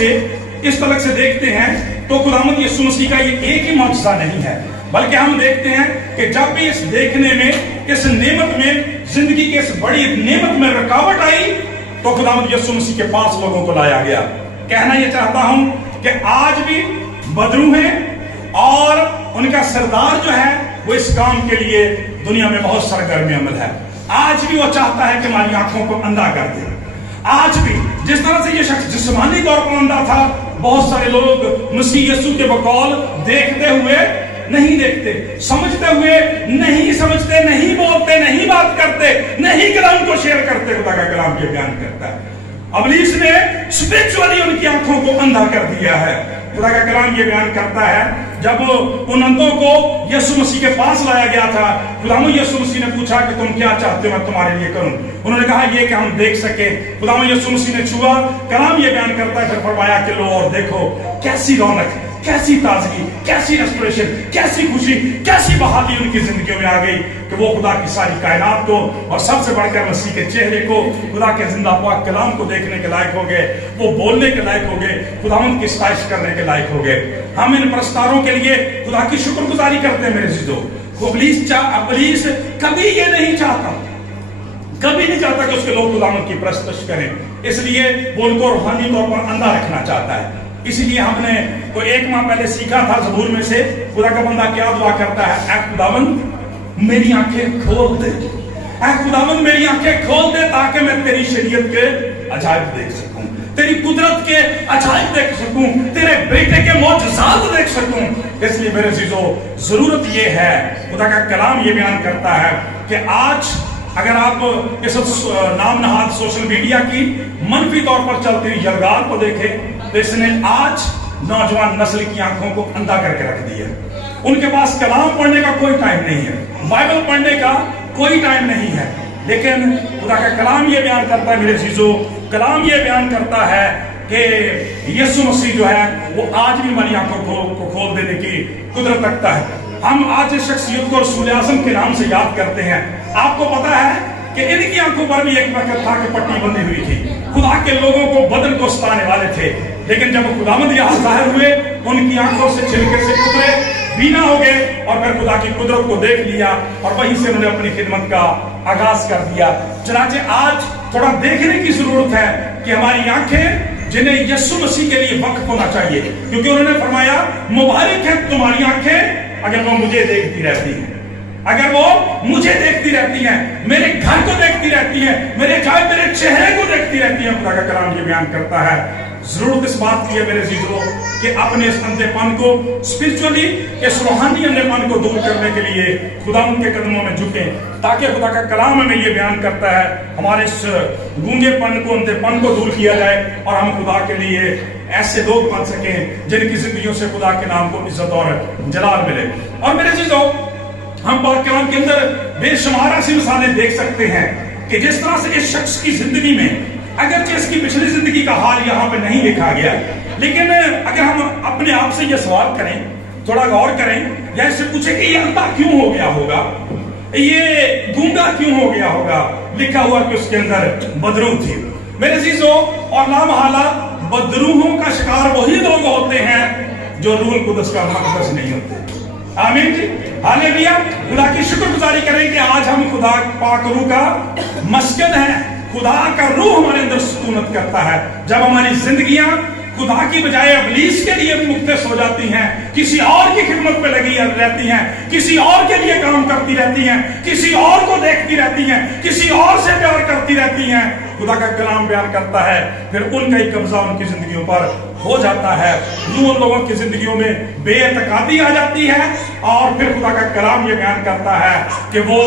سے اس طرح سے دیکھتے ہیں تو خداوند یسوع مسیح کا یہ ایک ہی معجزہ نہیں ہے، بلکہ ہم دیکھتے ہیں کہ جب بھی اس دیکھنے میں، اس نعمت میں، زندگی کے اس بڑی نعمت میں رکاوٹ آئی تو خداوند یسوع مسیح کے پاس لوگوں کو لایا گیا۔ کہنا یہ چاہتا ہوں کہ آج بھی بدرو ہیں اور ان کا سردار جو ہے وہ اس کام کے لیے دنیا میں بہت سرگرم عمل ہے۔ آج بھی وہ چاہتا ہے کہ ہماری آنکھوں کو اندھا کر دے۔ آج بھی جس طرح سے یہ شخص جسمانی طور پر اندھا تھا، بہت سارے لوگ مسیح یسوع کے بقول دیکھتے ہوئے نہیں دیکھتے، سمجھتے ہوئے نہیں سمجھتے، نہیں بولتے، نہیں بات کرتے، نہیں کلام کو شیئر کرتے۔ خدا کا کلام یہ بیان کرتا ہے ابلیس نے اسپرچولی ان کی آنکھوں کو اندھا کر دیا ہے۔ خدا کا کلام یہ بیان کرتا ہے جب ان اندھوں کو یسوع مسیح کے پاس لایا گیا تھا، خداوند یسوع مسیح نے پوچھا کہ تم کیا چاہتے ہو میں تمہارے لیے کروں؟ انہوں نے کہا یہ کہ ہم دیکھ سکیں۔ خداوند یسوع مسیح نے چھوا، کلام یہ بیان کرتا ہے پھر فرمایا کہ لو اور دیکھو کیسی رونق، کیسی تازگی، کیسی ریسٹوریشن، کیسی خوشی، کیسی بحالی ان کی زندگیوں میں آ گئی کہ وہ خدا کی ساری کائنات کو اور سب سے بڑھ کر مسیح کے چہرے کو، خدا کے زندہ پاک کلام کو دیکھنے کے لائق ہو گئے، وہ بولنے کے لائق ہو گئے، خداوند کی ستائش کرنے کے لائق ہو گئے۔ ہم ان پرستاروں کے لیے خدا کی شکر گزاری کرتے ہیں میرے عزیزو۔ ابلیس کبھی یہ نہیں چاہتا، کبھی نہیں چاہتا کہ اس کے لوگ خداوند کی پرستش کریں، اس لیے وہ ان کو روحانی طور پر اندھا رکھنا چاہتا ہے۔ اسی لیے ہم نے تو 1 ماہ پہلے سیکھا تھا زبور میں سے خدا کا بندہ کیا دعا کرتا ہے، اے خداوند میری آنکھیں کھول دے، اے خداوند میری آنکھیں کھول دے تاکہ میں تیری شریعت کے عجائب دیکھ سکوں، تیری قدرت کے عجائب دیکھ سکوں، تیرے بیٹے کے معجزات دیکھ سکوں۔ اس لیے میرے عزیزو ضرورت یہ ہے، خدا کا کلام یہ بیان کرتا ہے کہ آج اگر آپ اس نام نہاد سوشل میڈیا کی منفی طور پر چلتی ہوئی یلغار کو دیکھیں تو اس نے آج نوجوان نسل کی آنکھوں کو اندھا کر کے رکھ دیا۔ ان کے پاس کلام پڑھنے کا کوئی ٹائم نہیں ہے، بائبل پڑھنے کا کوئی ٹائم نہیں ہے، لیکن خدا کا کلام یہ بیان کرتا ہے میرے عزیزو، کلام یہ بیان کرتا ہے کہ یسوع مسیح جو ہے وہ آج بھی ہماری آنکھوں کو کھول دینے کی قدرت رکھتا ہے۔ ہم آج اس شخصیت کو رسول اعظم کے نام سے یاد کرتے ہیں۔ آپ کو پتا ہے کہ ان کی آنکھوں پر بھی ایک وقت تھا کہ پٹی بندھی ہوئی تھی، خدا کے لوگوں کو بدن کو ستانے والے تھے، لیکن جب خداوند یہاں ظاہر ہوئے ان کی آنکھوں سے چھلکے سے اترے، بینا ہو گئے اور پھر خدا کی قدرت کو دیکھ لیا اور وہیں سے انہوں نے اپنی خدمت کا آغاز کر دیا۔ چنانچہ آج تھوڑا دیکھنے کی ضرورت ہے کہ ہماری آنکھیں جنہیں یسوع مسیح کے لیے وقف ہونا چاہیے، کیونکہ انہوں نے فرمایا مبارک ہے تمہاری آنکھیں اگر وہ مجھے دیکھتی رہتی ہیں، اگر وہ مجھے دیکھتی رہتی ہیں، میرے گھر کو دیکھتی رہتی ہیں، میرے چہرے کو دیکھتی رہتی ہیں۔ خدا کا کلام یہ بیان کرتا ہے ضرورت اس بات کی ہے میرے عزیزو کہ اپنے اس اندھے پن کو اسپرچولی، اس روحانی اندھے پن کو دور کرنے کے لیے خدا ان کے قدموں میں جھکیں، تاکہ خدا کا کلام ہمیں یہ بیان کرتا ہے ہمارے اس گونگے پن کو، اندھے پن کو دور کیا جائے اور ہم خدا کے لیے ایسے لوگ بن سکیں جن کی زندگیوں سے خدا کے نام کو عزت اور جلال ملے۔ اور میرے عزیزو ہم پاک کلام کے اندر بے شمار ایسی مثالیں دیکھ سکتے ہیں کہ جس طرح سے اس شخص کی زندگی میں، اگرچہ اس کی پچھلی زندگی کا حال یہاں پہ نہیں لکھا گیا، لیکن اگر ہم اپنے آپ سے یہ سوال کریں، تھوڑا غور کریں یا اس سے پوچھیں کہ یہ اندھا کیوں ہو گیا ہوگا، یہ گونگا کیوں ہو گیا ہوگا، لکھا ہوا کہ اس کے اندر بدروح تھی۔ میرے عزیزو اور لامحالہ بدروحوں کا شکار وہی لوگ ہوتے ہیں جو روح القدس کا مقدس نہیں ہوتے۔ آمین جی، ہاللیلویا۔ خدا کی شکر گزاری کریں کہ آج ہم خدا پاک روح کا مسکن ہے، خدا کا روح ہمارے اندر سکونت کرتا ہے۔ جب ہماری زندگیاں خدا کی بجائے ابلیس کے لیے مختص ہو جاتی ہیں، کسی اور کی خدمت پہ لگی رہتی ہیں، کسی اور کے لیے کام کرتی رہتی ہیں، کسی اور کو دیکھتی رہتی ہیں، کسی اور سے پیار کرتی رہتی ہیں، خدا کا کلام بیان کرتا ہے پھر ان کا ہی قبضہ ان کی زندگیوں پر ہو جاتا ہے۔ یوں ان لوگوں کی زندگیوں میں بے اعتقادی آ جاتی ہے اور پھر خدا کا کلام یہ بیان کرتا ہے کہ وہ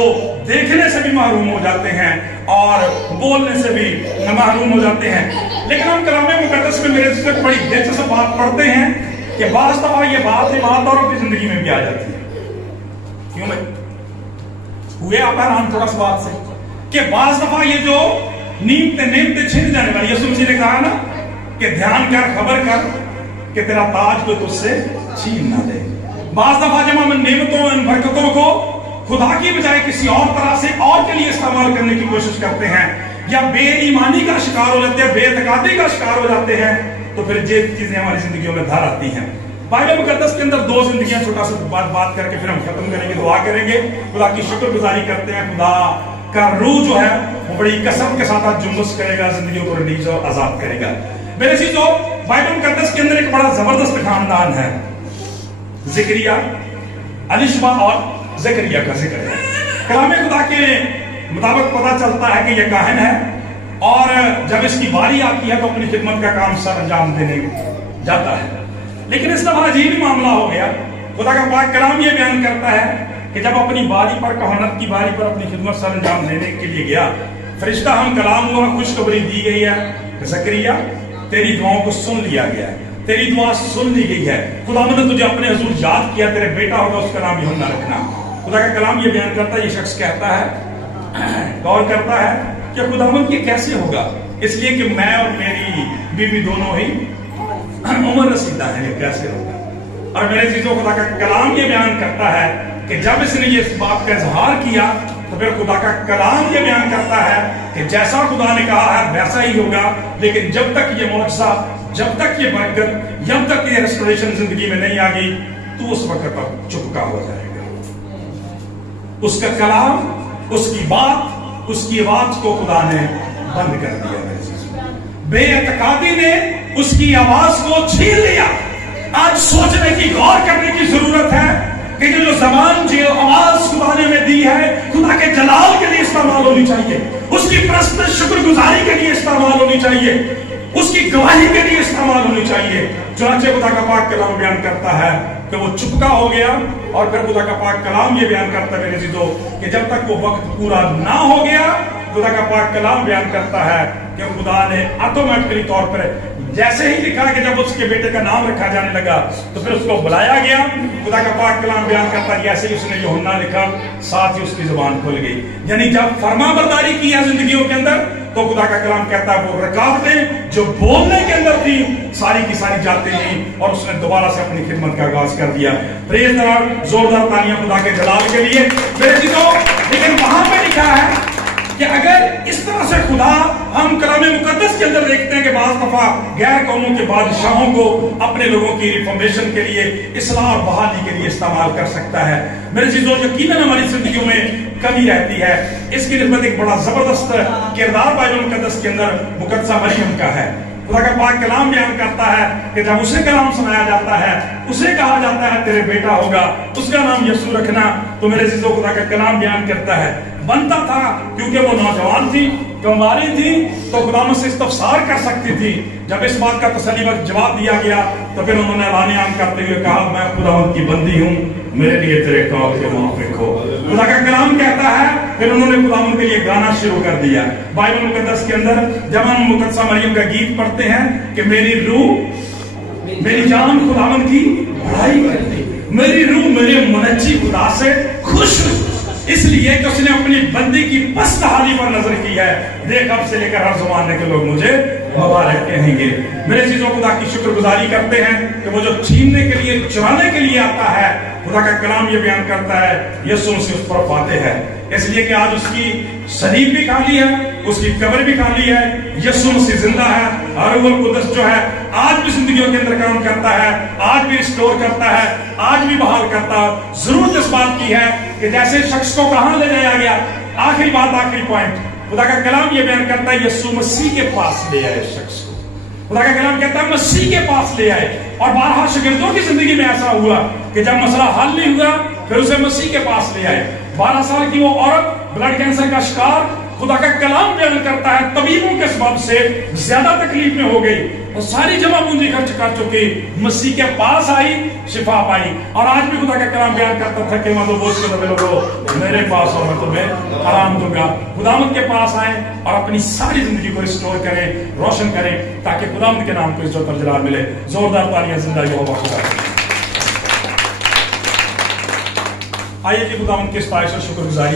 دیکھنے سے بھی محروم ہو جاتے ہیں اور بولنے سے بھی محروم ہو جاتے ہیں۔ لیکن ہم کلام مقدس میں میرے سے بڑی دلچسپ بات پڑھتے ہیں کہ بعض دفعہ یہ بات ایمانداروں کی زندگی میں بھی آ جاتی ہے۔ کیوں بھائی ہوئے آپ حیران تھوڑا سا بات سے کہ بعض دفعہ یہ جو نیمتے چھن جانے والی، یسوع مسیح نے کہا نا کہ دھیان کر، خبر کر کہ تیرا تاج کو تجھ سے چھین نہ لے۔ بعض دفعہ جب ہم ان نعمتوں، ان برکتوں کو خدا کی بجائے کسی اور طرح سے اور کے لیے استعمال کرنے کی کوشش کرتے ہیں یا بے ایمانی کا شکار ہو جاتے ہیں، بے اعتقادی کا شکار ہو جاتے ہیں، تو پھر یہ چیزیں ہماری زندگیوں میں دھار آتی ہیں. بائبل مقدس کے اندر دو زندگیاں چھوٹا سا بات کر کے پھر ہم ختم کریں گے, دعا کریں گے. خدا کی شکر گزاری کرتے ہیں. خدا کا روح جو ہے وہ بڑی کثرت کے ساتھ جنبش کرے گا, زندگیوں کو ریلیز اور آزاد کرے گا. میرے عزیزو, بائبل مقدس کے اندر ایک بڑا زبردست خاندان ہے. زکریا, الیشبا اور زکریا کا ذکر ہے. کلام خدا کے مطابق پتا چلتا ہے کہ یہ کاہن ہے, اور جب اس کی باری آتی ہے تو اپنی خدمت کا کام سر انجام دینے جاتا ہے. لیکن اس دفعہ عجیب ماملہ ہو گیا. خدا کا پاک کلام یہ بیان کرتا ہے کہ جب اپنی باری پر, کہانت کی باری پر اپنی خدمت سر انجام دینے کے لیے گیا, فرشتہ ہم کلام ہوا, خوشخبری دی گئی ہے کہ زکریا تیری دعاؤں کو سن لیا گیا ہے, تیری دعا سن لی گئی ہے. خدا نے تجھے اپنے حضور یاد کیا, تیرے بیٹا ہوگا, اس کا نام یوحنا رکھنا. خدا کا کلام یہ بیان کرتا ہے, یہ شخص کہتا ہے, غور کرتا ہے کہ خداوند یہ کیسے ہوگا, اس لیے کہ میں اور میری بیوی دونوں ہی عمر رسیدہ ہیں, یہ کیسے ہوگا. اور میرے عزیزوں, خدا کا کلام یہ بیان کرتا ہے کہ جب اس نے یہ اس بات کا اظہار کیا تو پھر خدا کا کلام یہ بیان کرتا ہے کہ جیسا خدا نے کہا ہے ویسا ہی ہوگا. لیکن جب تک یہ معجزہ, جب تک یہ برکت, جب تک یہ ریسٹوریشن زندگی میں نہیں آ گئی, تو اس وقت تک چپکا ہو جائے گا. اس کا کلام, اس کی بات, اس کی آواز کو خدا نے بند کر دیا. بے اعتقادی نے اس کی آواز کو چھین لیا. آج سوچنے کی, غور کرنے کی ضرورت ہے کہ جو زبان, جو آواز خدا نے ہمیں دی ہے, خدا کے جلال کے لیے استعمال ہونی چاہیے, اس کی پرستش شکر گزاری کے لیے استعمال ہونی چاہیے, اس کی گواہی کے لیے استعمال ہونی چاہیے. چنانچہ خدا کا پاک کلام بیان کرتا ہے کہ وہ چپکا ہو گیا. اور پھر خدا کا پاک کلام یہ بیان کرتا ہے میرے عزیزو کہ جب تک وہ وقت پورا نہ ہو گیا, خدا کا پاک کلام بیان کرتا ہے کہ خدا نے آٹومیٹکلی طور پر جیسے ہی لکھا کہ جب اس کے بیٹے کا نام رکھا جانے لگا تو پھر اس کو بلایا گیا. خدا کا پاک کلام بیان کرتا ہے جیسے ہی اس نے یوحنا لکھا, ساتھ ہی اس کی زبان کھل گئی. یعنی جب فرما برداری کی ہے زندگیوں کے اندر, تو خدا کا کلام کہتا ہے وہ رکاوٹیں جو بولنے کے اندر تھی ساری کی ساری جاتی نہیں, اور اس نے دوبارہ سے اپنی خدمت کا آغاز کر دیا. پریز دار, زوردار تالیاں خدا کے جلال کے لیے. لیکن وہاں پہ لکھا ہے کہ اگر اس طرح سے خدا, ہم کلام مقدس کے اندر دیکھتے ہیں کہ بعض دفعہ غیر قوموں کے بادشاہوں کو اپنے لوگوں کی ریفارمیشن کے لیے, اصلاح اور بحالی کے لیے استعمال کر سکتا ہے. میرے چیزوں, یقیناً ہماری زندگیوں میں کمی رہتی ہے. اس کی نسبت ایک بڑا زبردست کردار بائبل مقدس کے اندر مقدسہ مریم کا ہے. خدا کا پاک کلام بیان کرتا ہے کہ جب اسے کلام سنایا جاتا ہے, اسے کہا جاتا ہے تیرے بیٹا ہوگا, اس کا نام یسوع رکھنا. تو میرے عزیزوں, خدا کا کلام بیان کرتا ہے بنتا تھا کیونکہ وہ نوجوان تھی, کماری تھی, تو خدا مجھ سے استفسار کر سکتی تھی. جب اس بات کا تسلی بخش جواب دیا گیا تو پھر انہوں نے اعلان عام کرتے ہوئے کہا میں خداوند کی بندی ہوں, میرے لیے تیرے کام کے موافق ہو. خدا کا کلام کہتا ہے پھر انہوں نے خداوند کے لیے گانا شروع کر دیا. بائبل مقدس کے اندر جب ہم مقدسہ مریم کا گیت پڑھتے ہیں کہ میری روح, میری جان خداوند کی بڑائی کرتی, میری روح میرے منجی خدا سے خوش, اس لیے کہ اس نے اپنی بندی کی پست حالی پر نظر کی ہے. دیکھ اب سے لے کر ہر زمانے کے لوگ مجھے مبارک کہیں گے. میرے چیزوں خدا کی شکر گزاری کرتے ہیں کہ وہ جو چھیننے کے لیے, چرانے کے لیے آتا ہے, خدا کا کلام یہ بیان کرتا ہے یسوع مسیح اس پر فاتح ہے. اس لیے کہ آج اس کی صلیب بھی خالی ہے, اس کی قبر بھی خالی ہے, یسوع مسیح زندہ ہے, اور روح القدس جو ہے آج بھی زندگیوں کے اندر کام کرتا ہے, آج بھی ریسٹور کرتا ہے, آج بھی بحال کرتا ہے. ضرورت اس بات کی ہے کہ جیسے شخص کو کہاں لے جایا گیا, آخری بات, آخری پوائنٹ, خدا کا کلام یہ بیان کرتا ہے یسوع مسیح کے پاس لے آئے شخص کو. خدا کا کلام کہتا ہے مسیح کے پاس لے آئے. اور بارہا شاگردوں کی زندگی میں ایسا ہوا کہ جب مسئلہ حل نہیں ہوا پھر اسے مسیح کے پاس لے آئے. 12 سال کی وہ عورت بلڈ کینسر کا شکار, خدا کا کلام بیان کرتا ہے طبیبوں کے سبب سے زیادہ تکلیف میں ہو گئی, اور ساری جمع پونجی خرچ کر چکی, مسیح کے پاس آئی, شفا پائی. اور آج بھی خدا کا کلام بیان کرتا تھا کہ مطلب بوجھ کے لوگوں میرے پاس اور میں تمہیں آرام دوں گا. خداوند کے پاس آئیں اور اپنی ساری زندگی کو ریسٹور کریں, روشن کریں, تاکہ خداوند کے نام کو عزت اور جلال ملے. زوردار تالیاں زندہ یہوہ خدا. آئیے جی خداوند کی ستائش اور شکر گزاری